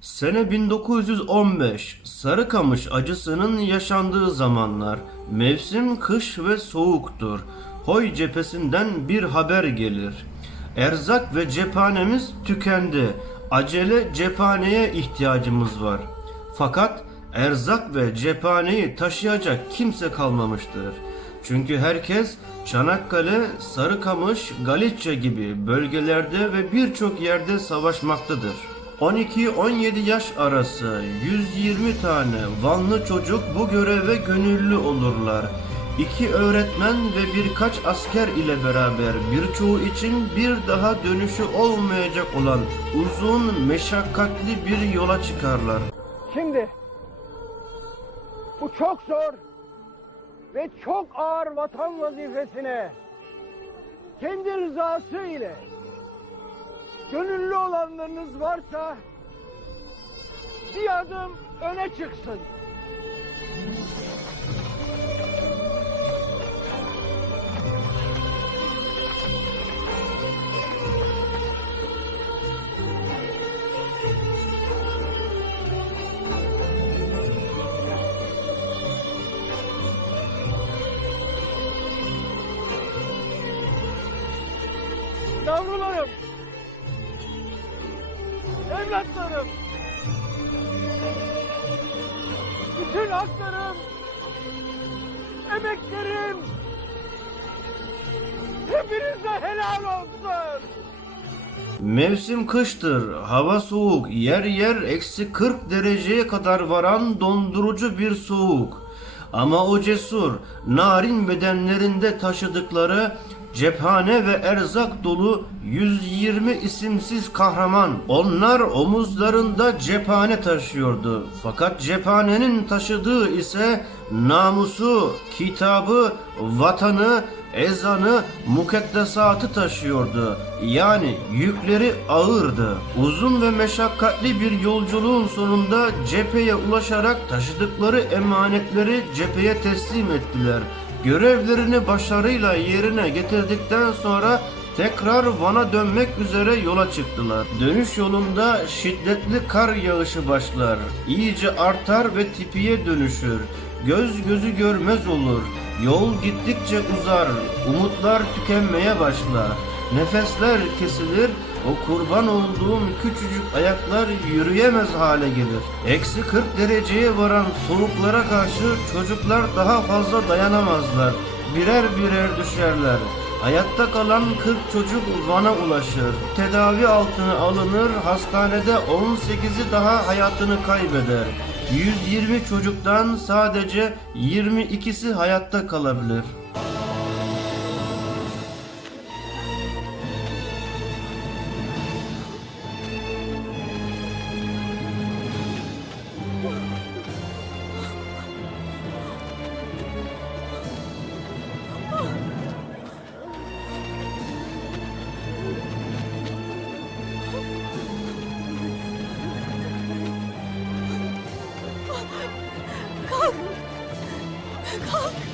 Sene 1915. Sarıkamış acısının yaşandığı zamanlar. Mevsim kış ve soğuktur. Hoy cephesinden bir haber gelir. Erzak ve cephanemiz tükendi. Acele cephaneye ihtiyacımız var. Fakat erzak ve cephaneyi taşıyacak kimse kalmamıştır. Çünkü herkes Çanakkale, Sarıkamış, Galicia gibi bölgelerde ve birçok yerde savaşmaktadır. 12-17 yaş arası 120 tane Vanlı çocuk bu göreve gönüllü olurlar. İki öğretmen ve birkaç asker ile beraber birçoğu için bir daha dönüşü olmayacak olan uzun meşakkatli bir yola çıkarlar. Şimdi bu çok zor ve çok ağır vatan vazifesine kendi rızası ile gönüllü olanlarınız varsa bir adım öne çıksın. Yavrularım, evlatlarım, bütün haklarım, emeklerim, hepinize helal olsun. Mevsim kıştır, hava soğuk, yer yer eksi 40 dereceye kadar varan dondurucu bir soğuk. Ama o cesur, narin bedenlerinde taşıdıkları cephane ve erzak dolu 120 isimsiz kahraman. Onlar omuzlarında cephane taşıyordu. Fakat cephanenin taşıdığı ise namusu, kitabı, vatanı, ezanı, mukaddesatı taşıyordu. Yani yükleri ağırdı. Uzun ve meşakkatli bir yolculuğun sonunda cepheye ulaşarak taşıdıkları emanetleri cepheye teslim ettiler. Görevlerini başarıyla yerine getirdikten sonra tekrar Van'a dönmek üzere yola çıktılar. Dönüş yolunda şiddetli kar yağışı başlar. İyice artar ve tipiye dönüşür. Göz gözü görmez olur. Yol gittikçe uzar. Umutlar tükenmeye başlar. Nefesler kesilir. O kurban olduğum küçücük ayaklar yürüyemez hale gelir. Eksi 40 dereceye varan soğuklara karşı çocuklar daha fazla dayanamazlar. Birer birer düşerler. Hayatta kalan 40 çocuk Van'a ulaşır. Tedavi altına alınır. Hastanede 18'i daha hayatını kaybeder. 120 çocuktan sadece 22'si hayatta kalabilir. Kalk! Kalk!